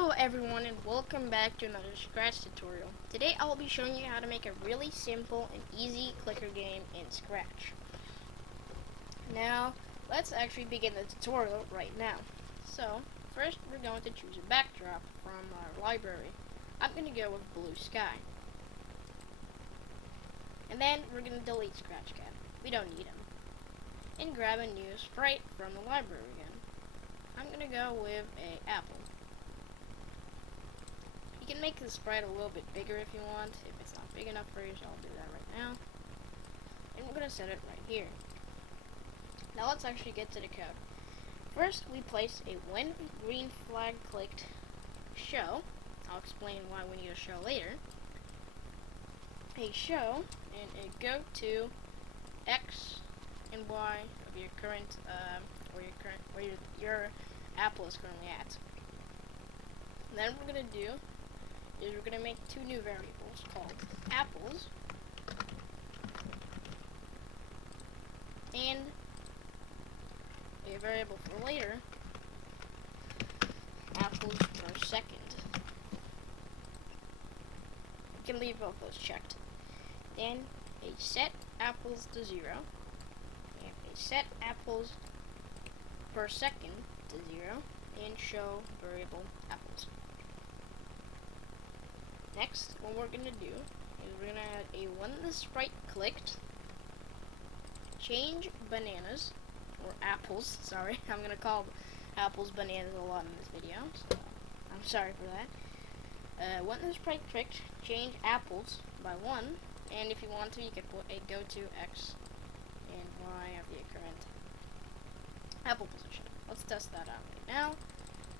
Hello everyone and welcome back to another Scratch tutorial. Today I will be showing you how to make a really simple and easy clicker game in Scratch. Now let's actually begin the tutorial right now. So first we're going to choose a backdrop from our library. I'm going to go with blue sky. And then we're going to delete Scratch Cat. We don't need him. And grab a new sprite from the library again. I'm going to go with a apple. You can make the sprite a little bit bigger if you want. If it's not big enough for you, so I'll do that right now. And we're going to set it right here. Now let's actually get to the code. First, we place a when green flag clicked show. I'll explain why we need a show later. A show and a go to X and Y of your current where your apple is currently at. And then what we're gonna do is we're gonna make two new variables called apples and a variable for later, apples per second. You can leave both those checked. Then a set apples to 0 and a set apples per second to 0 and show variable apples. Next, what we're going to do is we're going to add a when the sprite clicked change bananas, or apples, sorry, I'm going to call apples bananas a lot in this video, so I'm sorry for that. When the sprite clicked change apples by 1, and if you want to, you can put a go to X and Y of the current apple position. Let's test that out right now.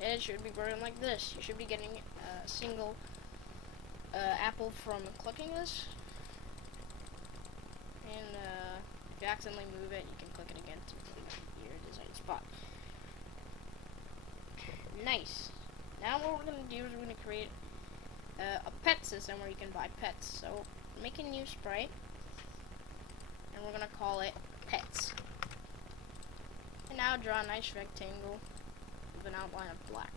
And it should be working like this. You should be getting a single apple from clicking this. And if you accidentally move it, you can click it again to your desired spot. Nice. Now what we're going to do is we're going to create a pet system where you can buy pets. So make a new sprite, and we're going to call it pets. And now draw a nice rectangle with an outline of black.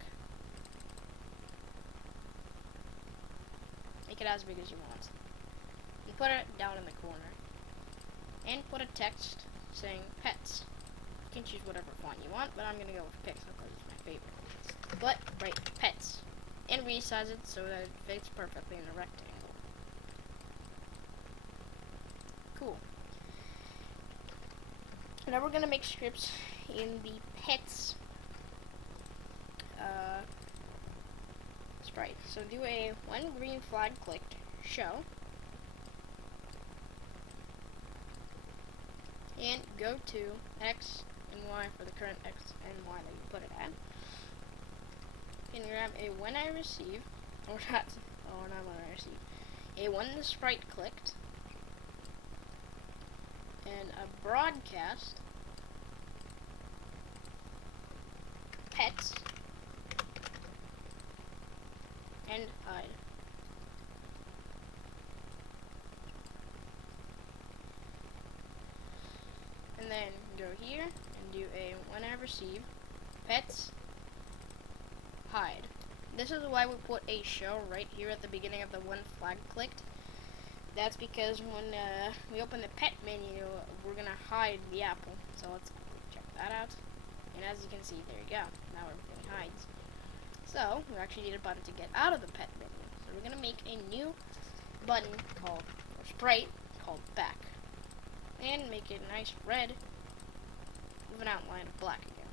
Make it as big as you want. And put it down in the corner. And put a text saying pets. You can choose whatever font you want, but I'm going to go with Pixel because it's my favorite. But write pets. And resize it so that it fits perfectly in the rectangle. Cool. Now we're going to make scripts in the pets sprite. So do a when green flag clicked show and go to X and Y for the current X and Y that you put it at. And grab a when I receive, or not, oh not when I receive, a when the sprite clicked and a broadcast pets and hide. And then go here and do a when I receive pets hide. This is why we put a show right here at the beginning of the when flag clicked. That's because when we open the pet menu, we're gonna hide the apple. So let's check that out. And as you can see, there you go. Now everything hides. So we actually need a button to get out of the pet menu. So we're gonna make a new button called, or sprite called back, and make it nice red with an outline of black again.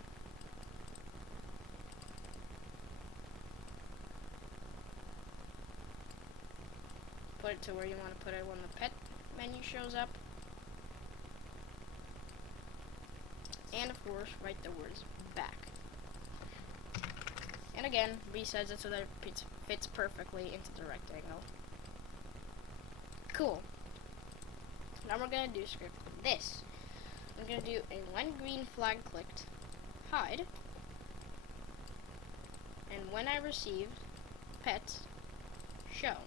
Put it to where you want to put it when the pet menu shows up. And of course, write the words back. And again, resize it so that it fits perfectly into the rectangle. Cool. Now we're going to do script this. I'm going to do a when green flag clicked hide. And when I received pets show.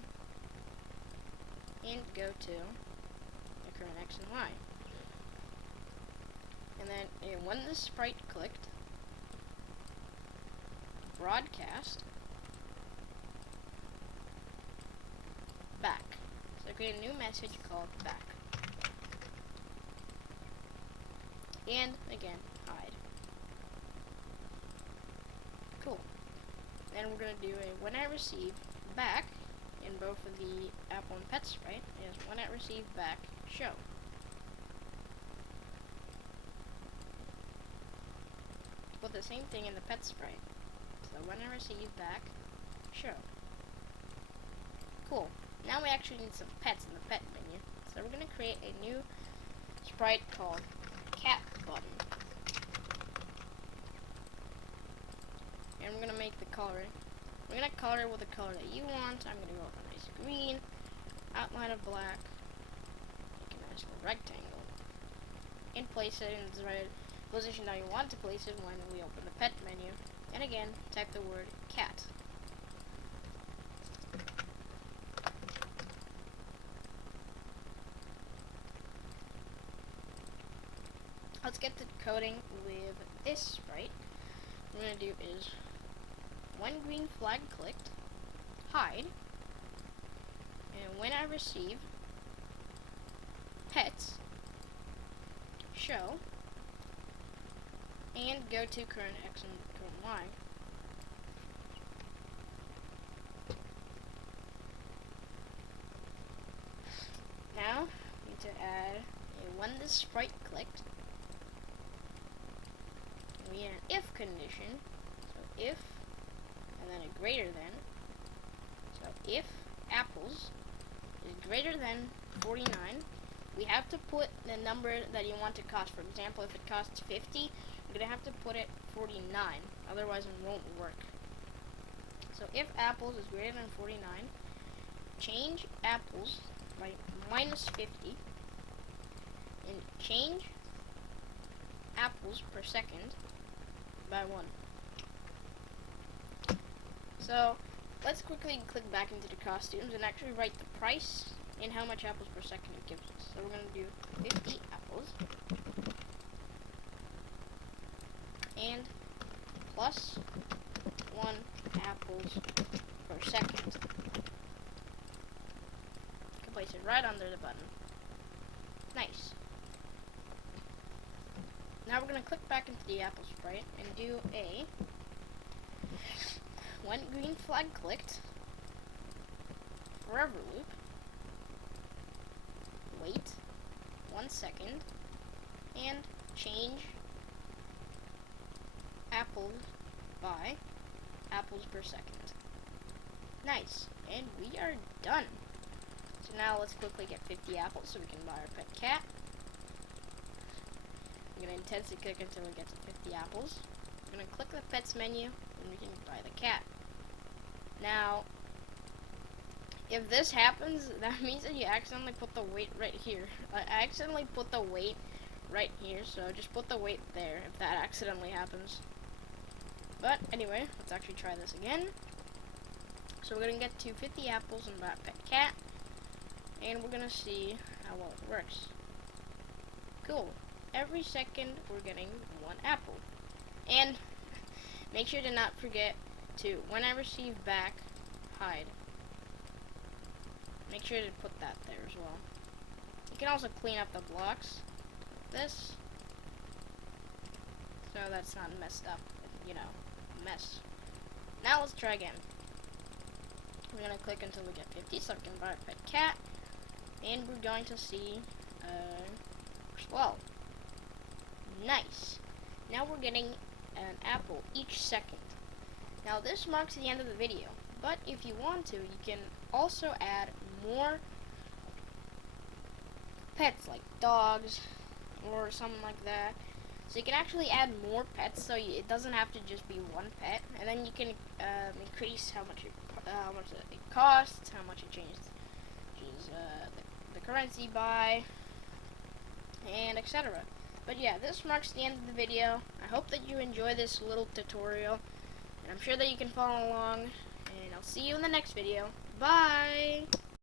And go to the current X and Y. And then when the sprite clicked broadcast back. So create a new message called back. And again, hide. Cool. Then we're gonna do a when I receive back in both of the Apple and Pet Sprite is when I receive back show. Put the same thing in the Pet Sprite. So when I receive back show. Cool. Now we actually need some pets in the pet menu. So we're gonna create a new sprite called cat button. And we're gonna make the color. We're gonna color it with the color that you want. I'm gonna go with a nice green, outline of black, make a nice little rectangle, and place it in the right position that you want to place it when we open the pet menu. And again, type the word cat. Let's get to coding with this sprite. What we're going to do is when green flag clicked, hide, and when I receive pets, show, and go to current X and current Y. Now, we need to add a when this sprite clicked, we need an if condition. So if, and then a greater than. So if apples is greater than 49, we have to put the number that you want to cost. For example, if it costs 50, you're going to have to put it 49. Otherwise, it won't work. So if apples is greater than 49, change apples by minus 50, and change apples per second by 1. So let's quickly click back into the costumes and actually write the price and how much apples per second it gives us. So we're going to do 50 apples and plus 1 apples per second. You can place it right under the button. Nice. Now we're going to click back into the Apple sprite and do a when green flag clicked forever loop. Wait 1 second and change apples by apples per second. Nice. And we are done. So now let's quickly get 50 apples so we can buy our pet cat. I'm going to intensely click until we get to 50 apples. I'm going to click the pets menu and we can buy the cat. Now, if this happens, that means that you accidentally put the weight right here. I accidentally put the weight right here, so just put the weight there if that accidentally happens. But anyway, let's actually try this again. So we're going to get to 50 apples and buy a pet cat. And we're going to see how well it works. Cool. Every second we're getting 1 apple. And make sure to not forget to, when I receive back, hide. Make sure to put that there as well. You can also clean up the blocks like this, so that's not messed up, you know, mess. Now let's try again. We're going to click until we get 50 so we can buy a pet cat. And we're going to see, well, nice. Now we're getting an apple each second. Now this marks the end of the video, but if you want to, you can also add more pets like dogs or something like that. So you can actually add more pets, so it doesn't have to just be 1 pet, and then you can increase how much it costs, how much it changes the currency by, and etc. But yeah, this marks the end of the video. I hope that you enjoy this little tutorial, and I'm sure that you can follow along, and I'll see you in the next video. Bye!